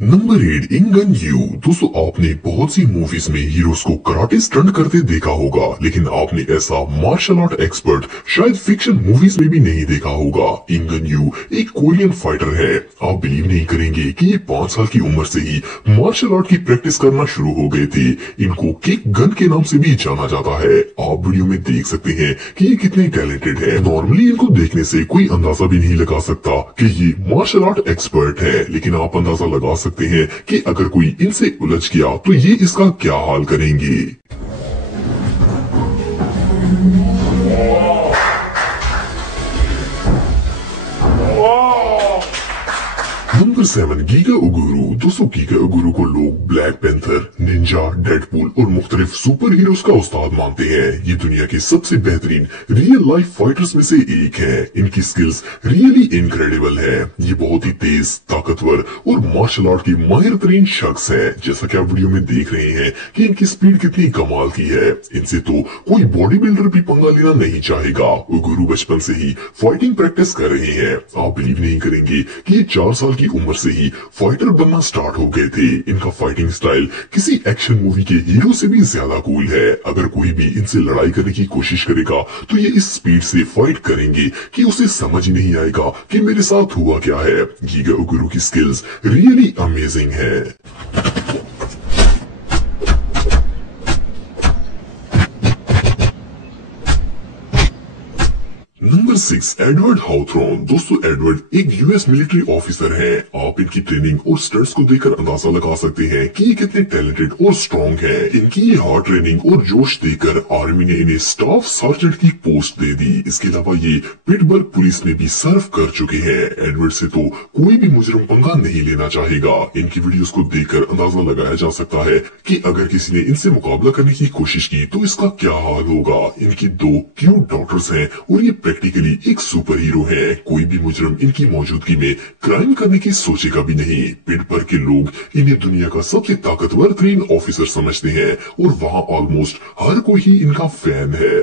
Number 8 इंगन you. दोस्तों आपने बहुत सी मूवीज में हीरोज को कराटे स्टंट करते देखा होगा, लेकिन आपने ऐसा मार्शल आर्ट एक्सपर्ट शायद फिक्शन मूवीज में भी नहीं देखा होगा। इंगन यू एक कोरियन फाइटर है। आप बिलीव नहीं करेंगे कि ये 5 साल की उम्र से ही मार्शल आर्ट की प्रैक्टिस करना शुरू हो गए थे। इनको किक गन के नाम से भी जाना जाता है। आप वीडियो में देख सकते हैं कि ये कितने टैलेंटेड है। नॉर्मली इनको देखने से कोई अंदाजा भी नहीं लगा सकता कि ये मार्शल आर्ट एक्सपर्ट है, लेकिन आप अंदाजा लगा सकते हैं कि अगर कोई इनसे उलझ गया तो ये इसका क्या हाल करेंगे। Number 7 Giga Uguru. दोस्तों गीगा उगुरु को लोग ब्लैक पैंथर, निंजा, डेडपूल और मुख्तलिफ सुपर हीरोज का उस्ताद मानते हैं। ये दुनिया के सबसे बेहतरीन रियल लाइफ फाइटर्स में से एक है। इनकी स्किल्स रियली इनक्रेडिबल है। ये बहुत ही तेज, ताकतवर और मार्शल आर्ट की माहिर तरीन शख्स है। जैसा कि आप वीडियो में देख रहे हैं कि इनकी स्पीड कितनी कमाल की है। इनसे तो कोई बॉडी बिल्डर भी पंगा लेना नहीं चाहेगा। उगुरु बचपन से ही फाइटिंग प्रैक्टिस कर रहे हैं। आप बिलीव नहीं करेंगे कि ये 4 साल की उम्र से ही फाइटर बनना स्टार्ट हो गए थे। इनका फाइटिंग स्टाइल किसी एक्शन मूवी के हीरो से भी ज्यादा कूल है। अगर कोई भी इनसे लड़ाई करने की कोशिश करेगा तो ये इस स्पीड से फाइट करेंगे कि उसे समझ ही नहीं आएगा कि मेरे साथ हुआ क्या है। गीगा उगुरु की स्किल्स रियली अमेजिंग है। Number 6 Edward Hawthorne. दोस्तों एडवर्ड एक यूएस मिलिट्री ऑफिसर है। आप इनकी ट्रेनिंग और स्टंट्स को देखकर अंदाजा लगा सकते हैं कि ये कितने टैलेंटेड और स्ट्रॉन्ग है। इनकी ये हार्ड ट्रेनिंग और जोश देकर आर्मी ने इन्हें स्टाफ सार्जेंट की पोस्ट दे दी। इसके अलावा ये पिटबर्ग पुलिस में भी सर्व कर चुके हैं। एडवर्ड से तो कोई भी मुजरिम पंगा नहीं लेना चाहेगा। इनकी वीडियोस को देखकर अंदाजा लगाया जा सकता है कि अगर किसी ने इनसे मुकाबला करने की कोशिश की तो इसका क्या हाल होगा। इनकी 2 क्यूट डॉटर्स हैं और ये प्रैक्टिकली एक सुपर हीरो है। कोई भी मुजरिम इनकी मौजूदगी में क्राइम करने की सोचेगा भी नहीं। पिटबर्ग के लोग इन्हें दुनिया का सबसे ताकतवर तरीन ऑफिसर समझते हैं और वहां ऑलमोस्ट हर कोई ही इनका फैन है।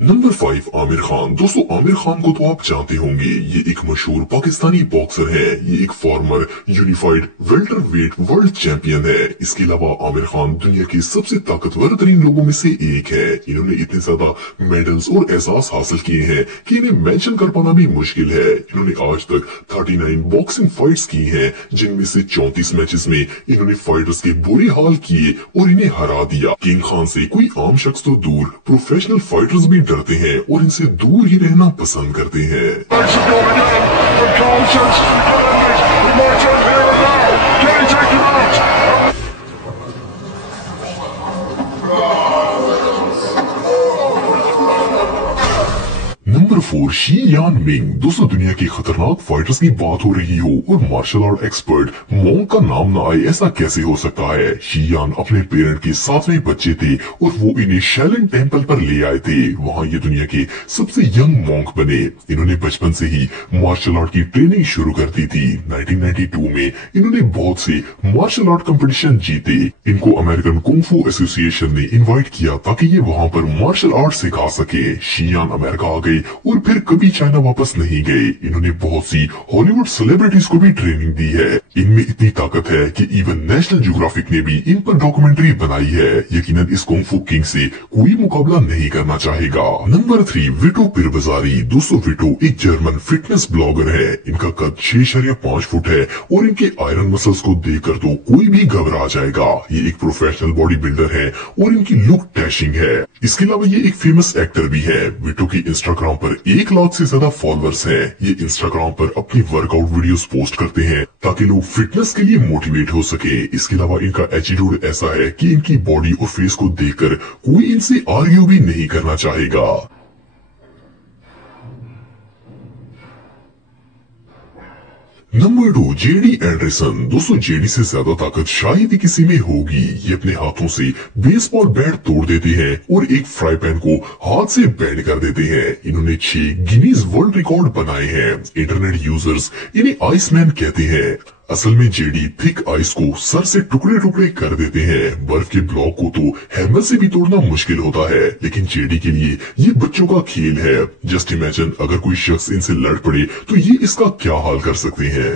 नंबर 5 आमिर खान। दोस्तों आमिर खान को तो आप जानते होंगे, ये एक मशहूर पाकिस्तानी बॉक्सर है। ये एक farmer unified welterweight world champion है। इसके अलावा आमिर खान दुनिया के सबसे ताकतवर तरीन लोगों में से एक है। इन्होंने इतने ज्यादा मेडल्स और एहसास हासिल किए हैं कि इन्हें मेंशन कर पाना भी मुश्किल है। इन्होंने आज तक 39 बॉक्सिंग फाइट्स की हैं, जिनमें से 34 मैचेस में इन्होंने फाइटर्स के बुरे हाल किए और इन्हें हरा दिया। किंग खान से कोई आम शख्स तो दूर, प्रोफेशनल फाइटर्स भी डरते हैं और इनसे दूर ही रहना पसंद करते हैं। नंबर 4 शी यान मिंग। दोस्तों दुनिया के खतरनाक फाइटर्स की बात हो रही हो और मार्शल आर्ट एक्सपर्ट मोंग का नाम ना आए, ऐसा कैसे हो सकता है। शी यान अपने पेरेंट के 7वें बच्चे थे और वो इन्हें शैलन टेम्पल पर ले आए थे। वहां ये दुनिया के सबसे यंग मोंक बने। इन्होंने बचपन से ही मार्शल आर्ट की ट्रेनिंग शुरू कर दी थी। 1992 में इन्होंने बहुत से मार्शल आर्ट कंपटीशन जीते। इनको अमेरिकन कुंग फू एसोसिएशन ने इन्वाइट किया ताकि ये वहां पर मार्शल आर्ट सिखा सके। शी यान अमेरिका आ गए और फिर कभी चाइना वापस नहीं गए। इन्होंने बहुत सी हॉलीवुड सेलिब्रिटीज को भी ट्रेनिंग दी है। इनमें इतनी ताकत है कि इवन नेशनल ज्योग्राफिक ने भी इन पर डॉक्यूमेंट्री बनाई है। यकीनन इस कुंग फू किंग से कोई मुकाबला नहीं करना चाहेगा। नंबर 3 विटो पिरबाज़ारी। दोस्तों विटो एक जर्मन फिटनेस ब्लॉगर है। इनका कद 6.5 फुट है और इनके आयरन मसल्स को देखकर तो कोई भी घबरा जाएगा। ये एक प्रोफेशनल बॉडी बिल्डर है और इनकी लुक डैशिंग है। इसके अलावा ये एक फेमस एक्टर भी है। विटो की इंस्टाग्राम पर 1 लाख से ज्यादा फॉलोअर्स हैं। ये इंस्टाग्राम पर अपनी वर्कआउट वीडियोस पोस्ट करते हैं ताकि लोग फिटनेस के लिए मोटिवेट हो सके। इसके अलावा इनका एटीट्यूड ऐसा है कि इनकी बॉडी और फेस को देखकर कोई इनसे आर्ग्यू भी नहीं करना चाहेगा। Number 2 JD Anderson. दोस्तों जेडी से ज्यादा ताकत शायद ही किसी में होगी। ये अपने हाथों से बेसबॉल बैट तोड़ देते हैं और एक फ्राई पैन को हाथ से बैंड कर देते हैं। इन्होंने 6 गिनीज वर्ल्ड रिकॉर्ड बनाए हैं। इंटरनेट यूजर्स इन्हें आइसमैन कहते हैं। असल में जेडी थिक आइस को सर से टुकड़े टुकड़े कर देते हैं। बर्फ के ब्लॉक को तो हैमर से भी तोड़ना मुश्किल होता है, लेकिन जेडी के लिए ये बच्चों का खेल है। जस्ट इमेजिन अगर कोई शख्स इनसे लड़ पड़े तो ये इसका क्या हाल कर सकते हैं।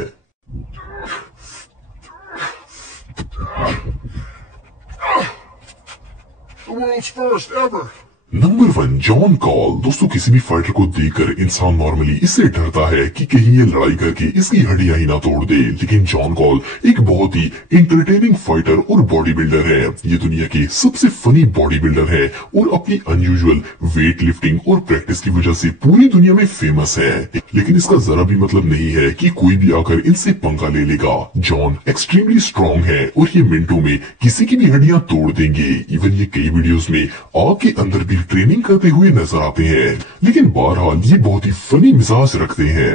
The world's first ever. Number 1, John call. दोस्तों किसी भी फाइटर को देखकर इंसान नॉर्मली इससे डरता है कि कहीं ये लड़ाई करके इसकी हड्डियां ही ना तोड़ दे, लेकिन जॉन कॉल एक बहुत ही इंटरटेनिंग फाइटर और बॉडी बिल्डर है। ये दुनिया के सबसे फनी बॉडी बिल्डर है और अपनी अनयूजुअल वेट लिफ्टिंग और प्रैक्टिस की वजह से पूरी दुनिया में फेमस है। लेकिन इसका जरा भी मतलब नहीं है कि कोई भी आकर इनसे पंगा ले लेगा। जॉन एक्सट्रीमली स्ट्रॉन्ग है और ये मिनटों में किसी की भी हड्डियां तोड़ देंगे। इवन ये कई वीडियोस में आग के अंदर भी ट्रेनिंग करते हुए नजर आते हैं, लेकिन बहरहाल ये बहुत ही फनी मिजाज रखते हैं।